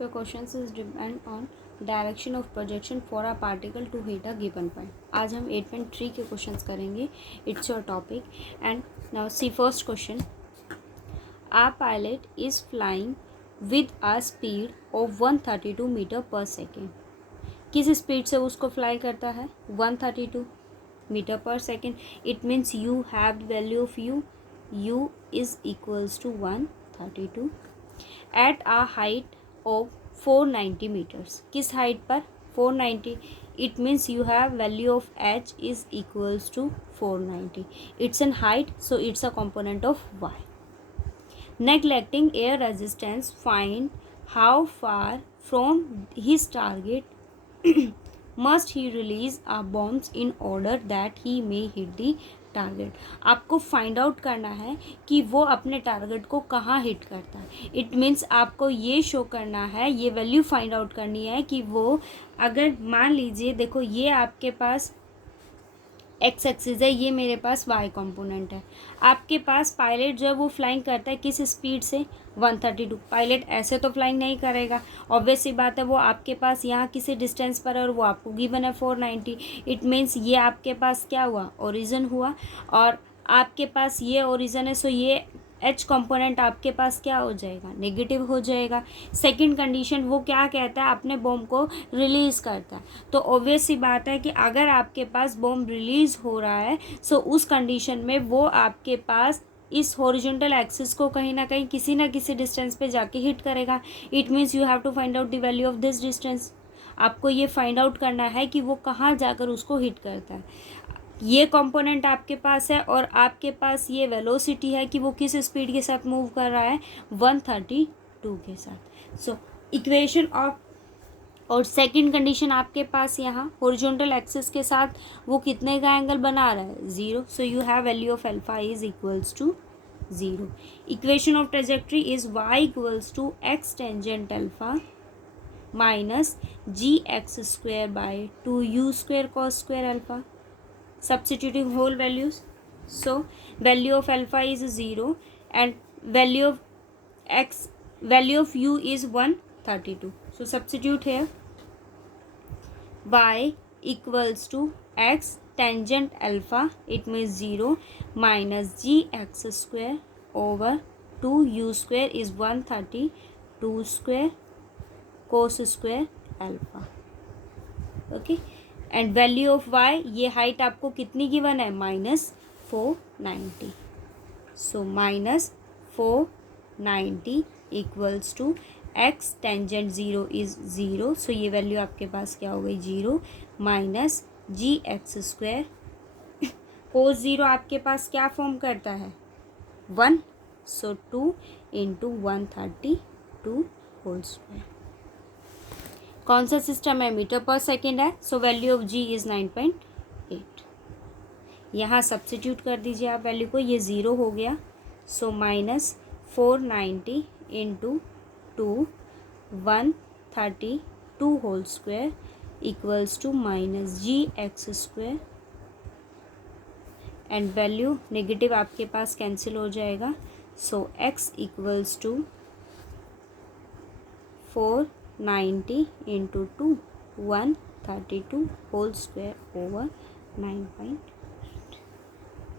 your questions is depend on direction of projection for a particle to hit a given point. आज हम 8.3 के questions करेंगे. It's your topic. And now see first question. A pilot is flying with a speed of 132 metre per second. किस speed से उसको fly करता है? 132 metre per second. It means you have the value of u is equals to 132 at a height of 490 metres. किस height पर? 490. It means you have value of h is equals to 490. It's an height, so it's a component of y. Neglecting air resistance, find how far from his target must he release a bombs in order that he may hit the target. आपको find out करना है कि वो अपने target को कहाँ hit करता है. इट मीन्स आपको ये शो करना है, ये वैल्यू फाइंड आउट करनी है कि वो, अगर मान लीजिए देखो ये आपके पास एक्स एक्सिस है, ये मेरे पास वाई कंपोनेंट है. आपके पास पायलट जो है वो फ्लाइंग करता है किस स्पीड से? 132. पायलट ऐसे तो फ्लाइंग नहीं करेगा, ऑब्वियस सी बात है. वो आपके पास यहाँ किसी डिस्टेंस पर है और वो आपको गिवन है 490. इट मीन्स ये आपके पास क्या हुआ? ओरिजिन हुआ. और आपके पास ये ओरिजिन है, सो ये एच कंपोनेंट आपके पास क्या हो जाएगा? नेगेटिव हो जाएगा. सेकंड कंडीशन, वो क्या कहता है? अपने बॉम्ब को रिलीज़ करता है. तो ऑब्वियस सी बात है कि अगर आपके पास बॉम्ब रिलीज़ हो रहा है, सो उस कंडीशन में वो आपके पास इस हॉरिजॉन्टल एक्सिस को कहीं ना कहीं किसी ना किसी डिस्टेंस पे जाके हिट करेगा. It means you have to find out the value of this distance. आपको ये फाइंड आउट करना है कि वो कहाँ जाकर उसको हिट करता है. ये कंपोनेंट आपके पास है और आपके पास ये वेलोसिटी है कि वो किस स्पीड के साथ मूव कर रहा है? 132 के साथ. सो इक्वेशन ऑफ, और सेकंड कंडीशन आपके पास यहाँ हॉरिजॉन्टल एक्सिस के साथ वो कितने का एंगल बना रहा है? 0. So you have value of alpha is equals to 0. Equation of trajectory is y equals to x tangent alpha minus gx² by 2u² cos square अल्फा. Substituting whole values, so value of alpha is 0 and value of u is 132. So substitute here. Y equals to x tangent alpha, it means 0 minus gx² over 2u² is 132 square cos square alpha. Okay. And value of y, ये height आपको कितनी given है? -490. So -490 equals to x tangent 0 is 0. So ये value आपके पास क्या हो गई? 0 माइनस gx². कोस 0 आपके पास क्या फॉर्म करता है? 1. सो 2 इंटू 132 होल स्क्वायर. कौन सा सिस्टम है? मीटर पर सेकेंड है. So value of g is 9.8. यहाँ सब्सिट्यूट कर दीजिए आप वैल्यू को, ये 0 हो गया. So -490 into 2 132 whole square equals to minus gx². And value negative आपके पास कैंसिल हो जाएगा. So x equals to 490 into 2 132 whole square over 9.8.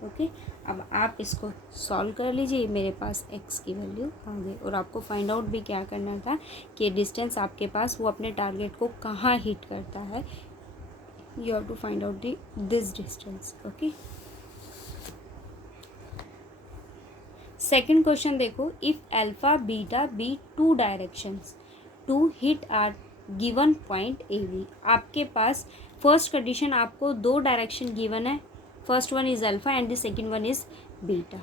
Okay. अब आप इसको सॉल्व कर लीजिए. मेरे पास x की वैल्यू आ गई. और आपको फाइंड आउट भी क्या करना था कि डिस्टेंस आपके पास वो अपने टारगेट को कहाँ हिट करता है. You have to find out this distance. Okay. Second question देखो. If alpha beta be 2 directions to hit are given point A B. आपके पास फर्स्ट कंडीशन आपको 2 डायरेक्शन गिवन है. First one is alpha and the second one is beta.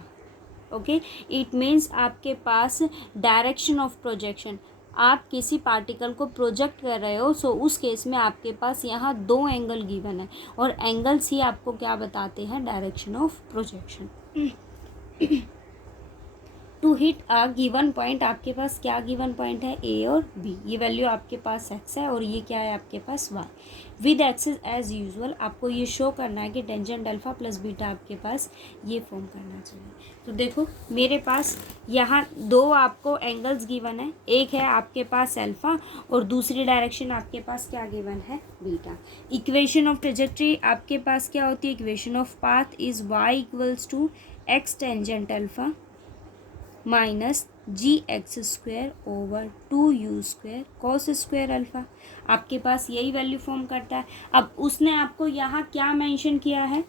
Okay. It means आपके पास direction of projection, आप किसी particle को project कर रहे हो. सो उस केस में आपके पास यहाँ 2 एंगल गिवन है और एंगल्स ही आपको क्या बताते हैं? Direction of projection. To hit a given point, आपके पास क्या गिवन पॉइंट है, ए और बी, ये वैल्यू आपके पास एक्स है और ये क्या है आपके पास y. With axis as usual आपको ये शो करना है कि टेंजेंट अल्फा प्लस बीटा आपके पास ये फॉर्म करना चाहिए। तो देखो मेरे पास यहाँ दो आपको एंगल्स गिवन है, एक है आपके पास अल्फा और दूसरी डायरेक्शन आपके पास क्या गिवन है, बीटा। इक्वेशन ऑफ ट्रेजेक्ट्री आपके पास क्या होती है, equation of path is Y equals to x tangent alpha minus ji x square over 2u square cos square alpha. आपके पास यही वैल्यू फॉर्म करता है। अब उसने आपको यहाँ क्या मेंशन किया है,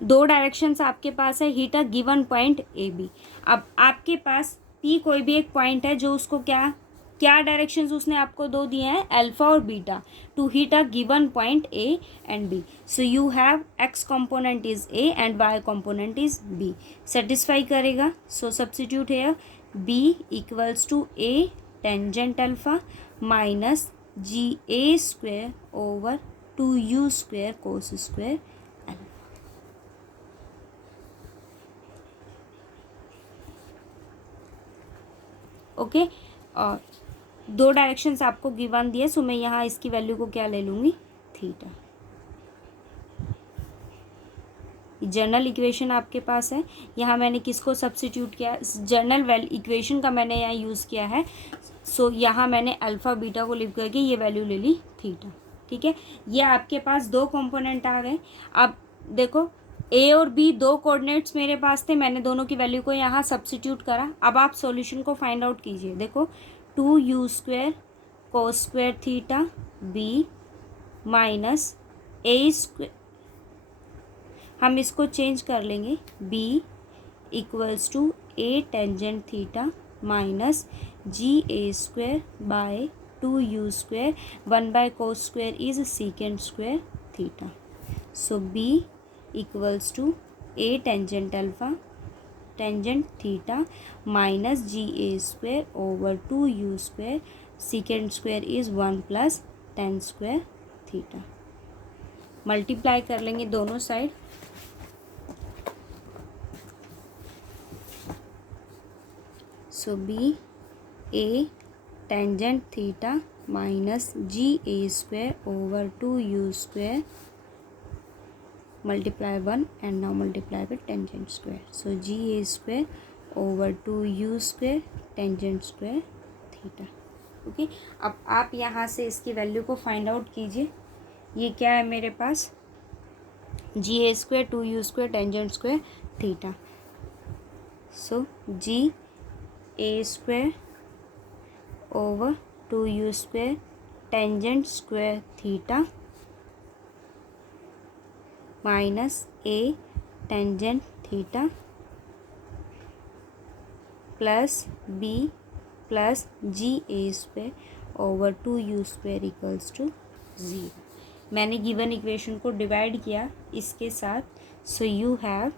दो डायरेक्शंस आपके पास है, hit a given point A B. अब आपके पास पी कोई भी एक पॉइंट है जो उसको क्या क्या डायरेक्शंस उसने आपको दो दिए हैं, अल्फा और beta, to hit a given point A and B. So you have X component is A and Y component is B, satisfy करेगा। सो सब्स्टिट्यूट है B equals to A tangent alpha minus G A square over 2u square cos square alpha. Okay, और दो directions आपको given दिए, सो मैं यहाँ इसकी वैल्यू को क्या ले लूँगी, थीटा। जनरल इक्वेशन आपके पास है, यहाँ मैंने किसको सब्स्टिट्यूट किया, जनरल इक्वेशन का मैंने यहाँ यूज़ किया है। सो यहाँ मैंने अल्फ़ा बीटा को लिख करके ये वैल्यू ले ली थीटा। ठीक है, ये आपके पास दो कंपोनेंट आ गए। अब देखो ए और बी दो कोऑर्डिनेट्स मेरे पास थे, मैंने दोनों की वैल्यू को यहाँ सब्स्टिट्यूट करा। अब आप सॉल्यूशन को फाइंड आउट कीजिए। देखो 2u square cos square theta B minus A square, हम इसको चेंज कर लेंगे, B equals to A tangent theta minus G A square by 2u square, 1 by cos square is second square theta. So B equals to A tangent alpha tangent theta minus G A square over 2u square, second square is 1 plus tan square theta. Multiply कर लेंगे दोनों side, so B A tangent theta minus G A square over 2u square multiply 1 and now multiply with tangent square. So g a square over 2u square tangent square theta. Okay, अब आप यहाँ से इसकी value को find out कीजिए। ये क्या है मेरे पास, g A square 2u square tangent square theta. So g A square over 2u square tangent square theta minus a tangent theta plus B plus ji A square over 2u square equals to 0। मैंने given equation को divide किया इसके साथ। सो you have,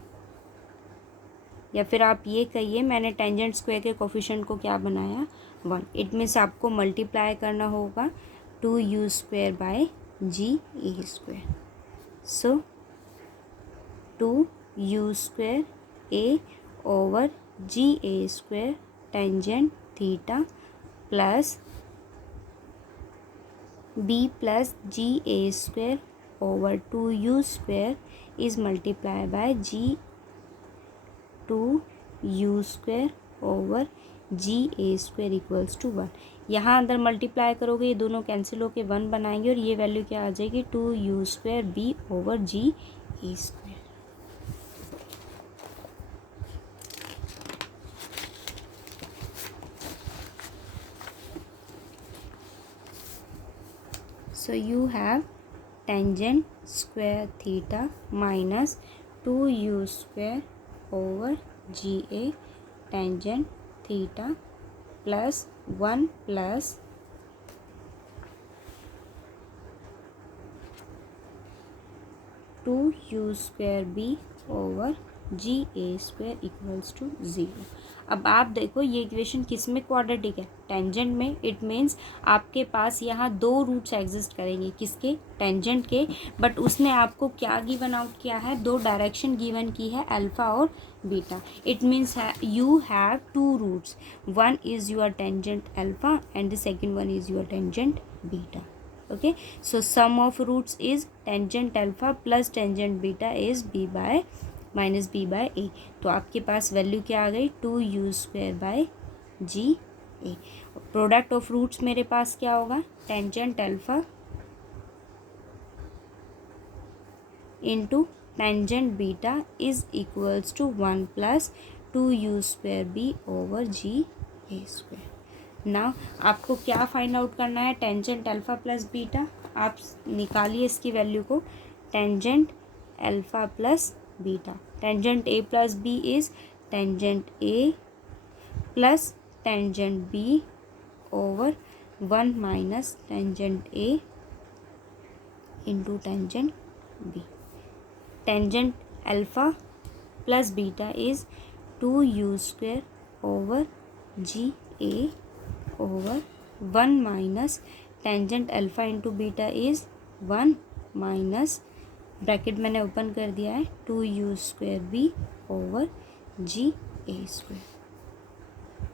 या फिर आप ये कहिए मैंने टेंजेंट स्क्वायर के कोफिशिएंट को क्या बनाया, 1। इट मीन्स आपको मल्टीप्लाई करना होगा 2u square by G A square. So 2u square A over ji A square tangent theta plus B plus ji A square over 2u square is multiply by G 2u square over ji A square equals to 1। यहाँ अंदर multiply करोगे ये दोनों cancel होके 1 बनाएंगे और ये value क्या आ जाएगी, 2u square B over ji A square. So you have tangent square theta minus 2u square over GA tangent theta plus 1 plus 2u square b over G A square equals to 0। अब आप देखो ये equation किस में quadratic है, tangent में। It means आपके पास यहाँ दो रूट्स एग्जिस्ट करेंगे, किसके, टेंजेंट के। बट उसने आपको क्या गिवन आउट किया है, दो डायरेक्शन गिवन की है, अल्फ़ा और beta. It means you have two roots. One is your tangent alpha and the second one is your tangent beta. Okay, so sum of roots is tangent alpha plus tangent beta is b by minus b by a. तो आपके पास value क्या आ गई, 2u square by G A. Product of roots मेरे पास क्या होगा, tangent alpha into tangent beta is equals to 1 plus 2u square B over ji A square. ना आपको क्या फाइंड आउट करना है, टेंजेंट अल्फा प्लस बीटा. आप निकालिए इसकी वैल्यू को, tangent alpha plus beta. Tangent A plus B is tangent A plus tangent B over 1 minus tangent A into tangent B. Tangent alpha plus beta is 2u square over ji a over 1 minus tangent alpha into beta is 1 minus bracket मैंने open कर दिया है 2u square B over ji A square.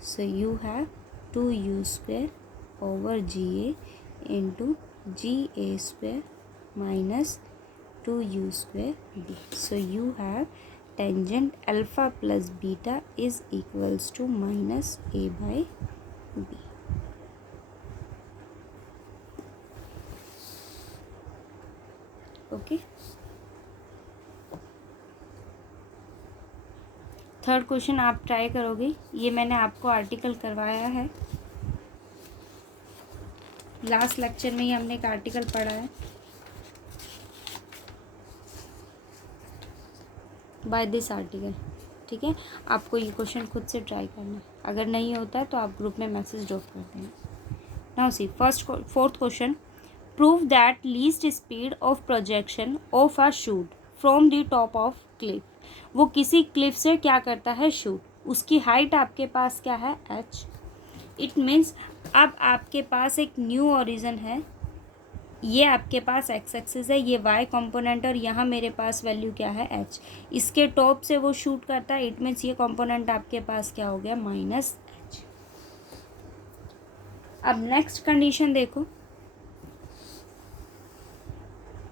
So you have 2u square over ji a into g A square minus 2u square b. So you have tangent alpha plus beta is equals to minus a by b. Okay. Third question आप try करोगे. ये मैंने आपको article करवाया है, last lecture में ही हमने एक आर्टिकल पढ़ा है बाय दिस आर्टिकल. ठीक है, आपको ये क्वेश्चन खुद से ट्राई करना है. अगर नहीं होता है तो आप ग्रुप में मैसेज ड्रॉप कर देना. Now C fourth question. Prove that least speed of projection of a shoot from the top of Cliff. वो किसी क्लिफ से क्या करता है, शूट. उसकी हाइट आपके पास क्या है, h. इट मीन्स अब आपके पास एक न्यू ओरिजिन है. ये आपके पास एक्स एक्सिस है, ये वाई कंपोनेंट, और यहाँ मेरे पास वैल्यू क्या है, एच. इसके टॉप से वो शूट करता है. इट मीन्स ये कंपोनेंट आपके पास क्या हो गया, माइनस एच. अब नेक्स्ट कंडीशन देखो.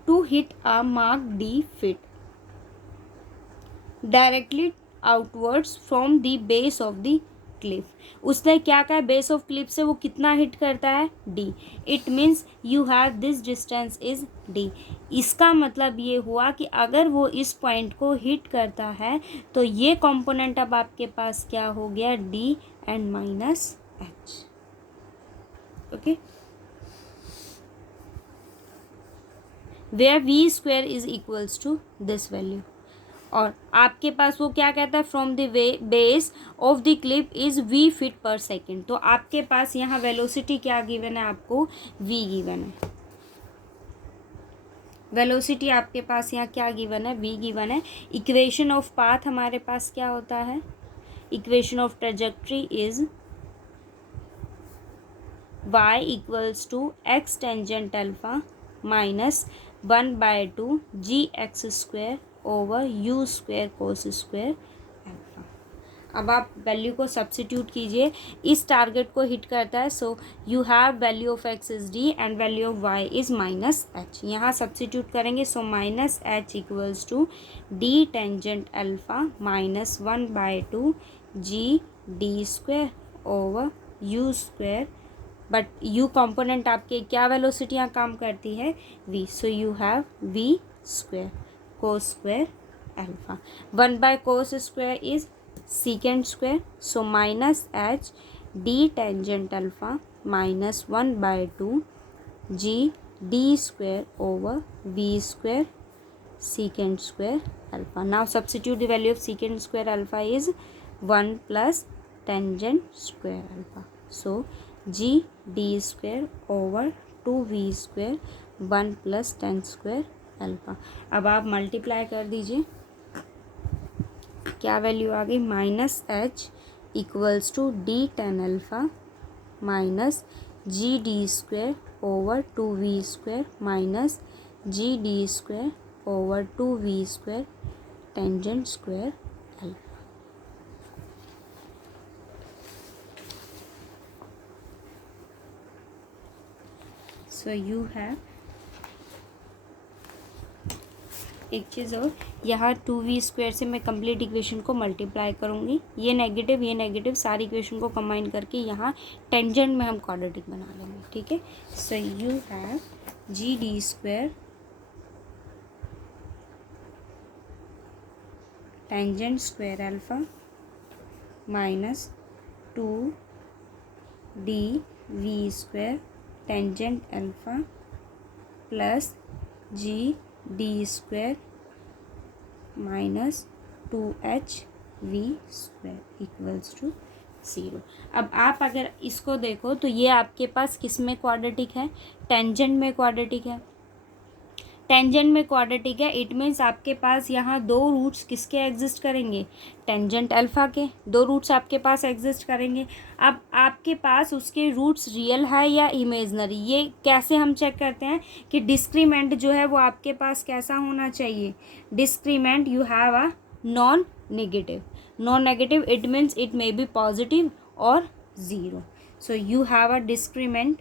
To hit a mark d feet directly outwards from the base of the cliff. उसने क्या कहा, बेस ऑफ क्लिफ से वो कितना हिट करता है, d. It means you have this distance is d. इसका मतलब ये हुआ कि अगर वो इस पॉइंट को हिट करता है तो ये कंपोनेंट अब आपके पास क्या हो गया, d and minus h. Okay, where v square is equals to this value. और आपके पास वो क्या कहता है, from the base of the cliff is v feet per second. तो आपके पास यहाँ वेलोसिटी क्या गिवन है, आपको v गिवन है. वेलोसिटी आपके पास यहाँ क्या गिवन है, v गिवन है. इक्वेशन ऑफ पाथ हमारे पास क्या होता है, equation of trajectory is y equals to x tangent alpha minus 1/2 g x square over u square cos square alpha. अब आप वैल्यू को सब्सिट्यूट कीजिए. इस टारगेट को हिट करता है, so you have value of x is d and value of y is minus h. यहाँ substitute करेंगे, so minus h equals to d tangent alpha minus 1/2 g d square over u square. But u component आपके क्या velocity यहाँ काम करती है, v. So you have v square cos square alpha. 1/cos square is secant square. So minus h d tangent alpha minus 1/2 g d square over v square secant square alpha. Now substitute the value of secant square alpha is 1 plus tangent square alpha. So g d square over 2v square 1 plus tan square alpha. अब आप multiply कर दीजिए, क्या value आ गई, minus h equals to d tan alpha minus g d square over 2v square minus g d square over 2v square tangent square alpha. So you have एक चीज़ और, यहाँ 2v² से मैं कंप्लीट इक्वेशन को multiply करूँगी, ये negative सारी इक्वेशन को कंबाइन करके यहाँ टेंजेंट में हम क्वाड्रेटिक बना लेंगे, ठीक है। So you have GD² tangent square alpha minus 2DV² tangent alpha plus GD² minus 2HV² equals to 0। अब आप अगर इसको देखो तो ये आपके पास किस में क्वाड्रेटिक है, टेंजेंट में क्वाड्रेटिक है। टेंजेंट में क्वाड्रेटिक है, इट मीन्स आपके पास यहाँ दो रूट्स किसके एग्जिस्ट करेंगे, टेंजेंट अल्फा के दो रूट्स आपके पास एग्जिस्ट करेंगे। अब आपके पास उसके रूट्स रियल है या इमेजनरी, ये कैसे हम चेक करते हैं कि डिस्क्रीमेंट जो है वो आपके पास कैसा होना चाहिए, discriminant you have a non negative, it means it may be positive और 0। So you have a discriminant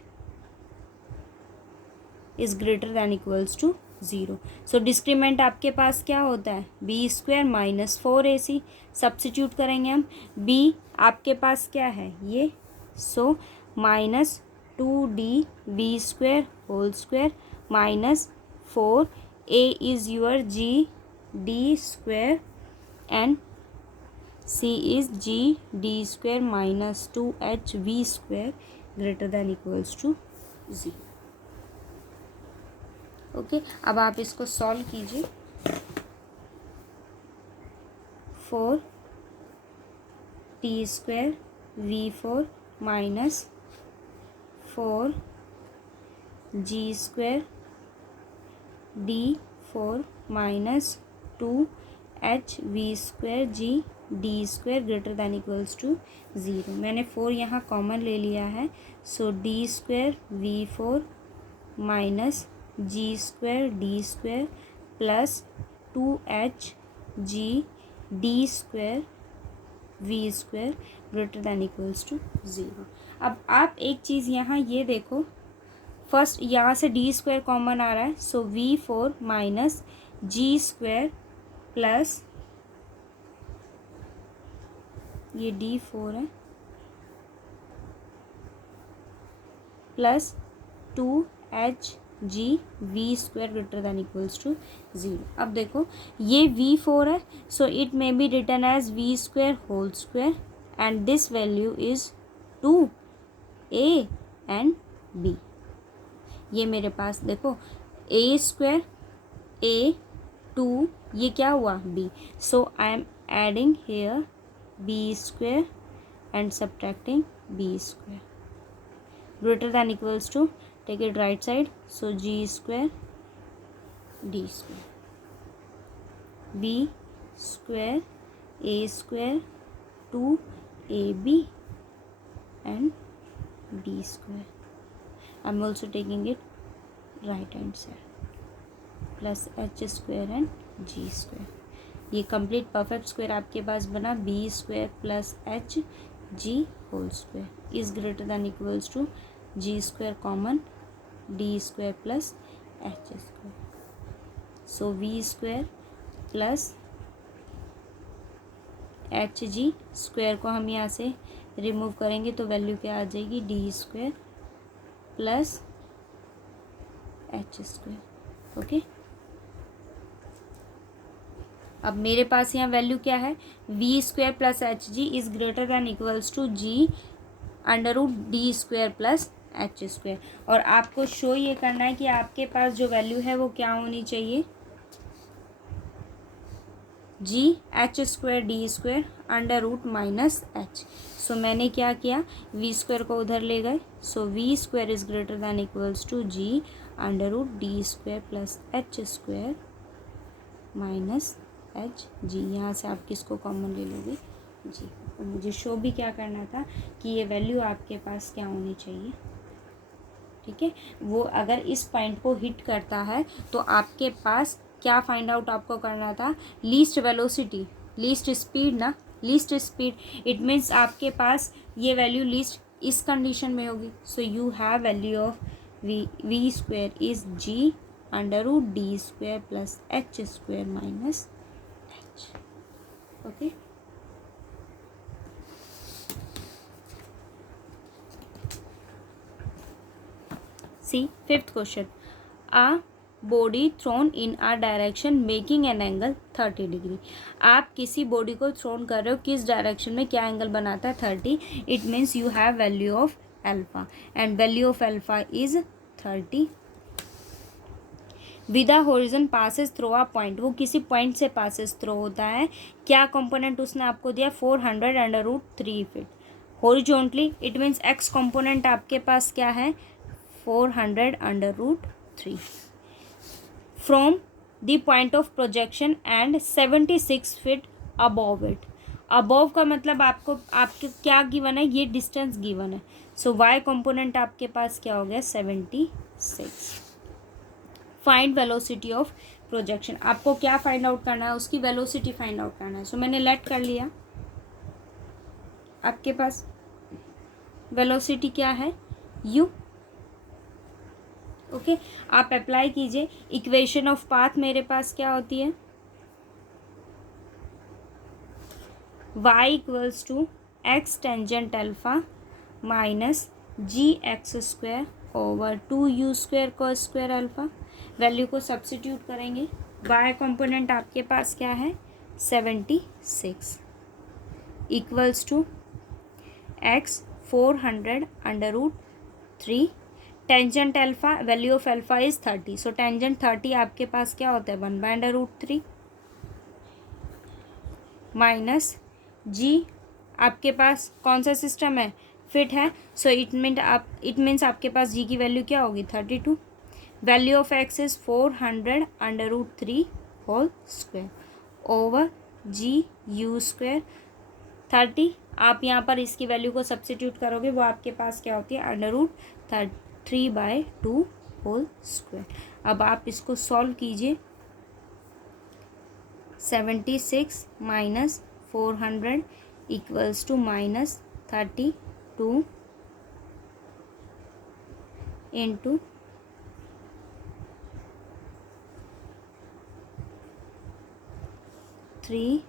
is greater than equals to 0। सो डिस्क्रीमेंट आपके पास क्या होता है, B² माइनस 4AC, सब्स्टिट्यूट करेंगे हम, B आपके पास क्या है ये, so minus 2DB² whole square minus 4A is your GD² and C is GD² minus 2HV² greater than equals to 0। Okay, अब आप इसको सॉल्व कीजिए। 4T² V4 minus 4G² D4 minus 2HV² GD² greater than equals to 0। मैंने 4 यहाँ common ले लिया है, so D² V4 minus G² D² plus 2HG D² V² greater than equals to 0। अब आप एक चीज़ यहाँ ये देखो, फर्स्ट यहाँ से D² कॉमन आ रहा है, सो V4 माइनस G² प्लस ये D4 है plus 2HG V² greater than equals to 0। अब देखो ये V4 है, so it may be written as V² whole square and this value is 2A and B। ये मेरे पास देखो A² A 2, ये क्या हुआ B, so I am adding here B² and subtracting B² greater than equals to, take it right side, so G² D² B² A² 2AB and B². I'm also taking it right hand side plus H² and G²। ये complete perfect square आपके पास बना, B² plus HG whole square is greater than equals to G² common D² plus H²। So V² plus HG square को हम यहाँ से remove करेंगे तो वैल्यू क्या आ जाएगी, D² प्लस H²। ओके, अब मेरे पास यहाँ वैल्यू क्या है, V² plus HG is greater than equals to G under root D² plus H²। और आपको शो ये करना है कि आपके पास जो वैल्यू है वो क्या होनी चाहिए, GH² D² under root minus H। So मैंने क्या किया, V² को उधर ले गए, so V² is greater than equals to G under root D² plus H² minus HG। यहाँ से आप किसको कॉमन ले लोगे, जी। और मुझे शो भी क्या करना था कि ये वैल्यू आपके पास क्या होनी चाहिए, ठीक है। वो अगर इस पॉइंट को हिट करता है तो आपके पास क्या फाइंड आउट आपको करना था, लीस्ट वेलोसिटी, लीस्ट स्पीड ना, लीस्ट स्पीड, इट मीन्स आपके पास ये वैल्यू लीस्ट इस कंडीशन में होगी। सो you have value of v square is g under root d square plus h square minus h. Okay. See, fifth question. A body thrown in a direction making an angle 30 degree. आप किसी body को throne कर रहे हो, किस direction में क्या angle बनाता है 30. It means you have value of alpha and value of alpha is 30. With horizon passes through a point, वो किसी पॉइंट से पासेस थ्रो होता है. क्या कंपोनेंट उसने आपको दिया 400 under root 3 feet. Horizontally it means x component आपके पास क्या है 400 under root 3 from the point of projection and 76 feet above it. Above का मतलब आपके क्या गिवन है, ये डिस्टेंस गिवन है. सो वाई कंपोनेंट आपके पास क्या हो गया 76. Find velocity of projection. आपको क्या फाइंड आउट करना है, उसकी वेलोसिटी फाइंड आउट करना है. सो मैंने लेट कर लिया. आपके पास वेलोसिटी क्या है u. ओके आप अप्लाई कीजिए. इक्वेशन ऑफ पाथ मेरे पास क्या होती है y equals to x tangent alpha minus ji x square over 2u square cos square alpha. Value को सब्स्टिट्यूट करेंगे. y कंपोनेंट आपके पास क्या है 76 equals to x 400 under root 3. Tangent alpha value of alpha is 30. So tangent 30 आपके पास क्या होता है 1/√3 माइनस जी. आपके पास कौन सा सिस्टम है फिट है. सो इट मीन्स आपके पास जी की वैल्यू क्या होगी 32. Value of x is 400 under root 3 whole square over g u square 30. आप यहाँ पर इसकी वैल्यू को सब्स्टिट्यूट करोगे, वो आपके पास क्या होती है अंडर रूट 3/2 होल स्क्वायर. अब आप इसको सॉल्व कीजिए. 76 minus 400 equals to minus 32 into 3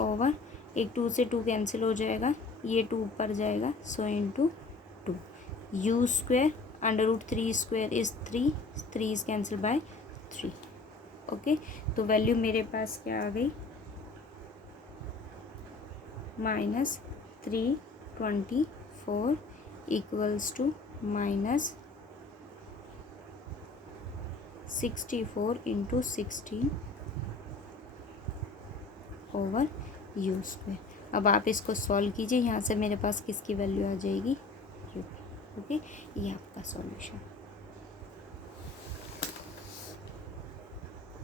over एक 2 से 2 कैंसिल हो जाएगा, ये 2 ऊपर जाएगा. So into 2 u square under root 3 square is 3 is cancel by 3. Okay तो वैल्यू मेरे पास क्या आ गई -324 equals to -64 into 16 over u square. अब आप इसको सॉल्व कीजिए. यहाँ से मेरे पास किसकी वैल्यू आ जाएगी यू. ओके ये आपका सॉल्यूशन.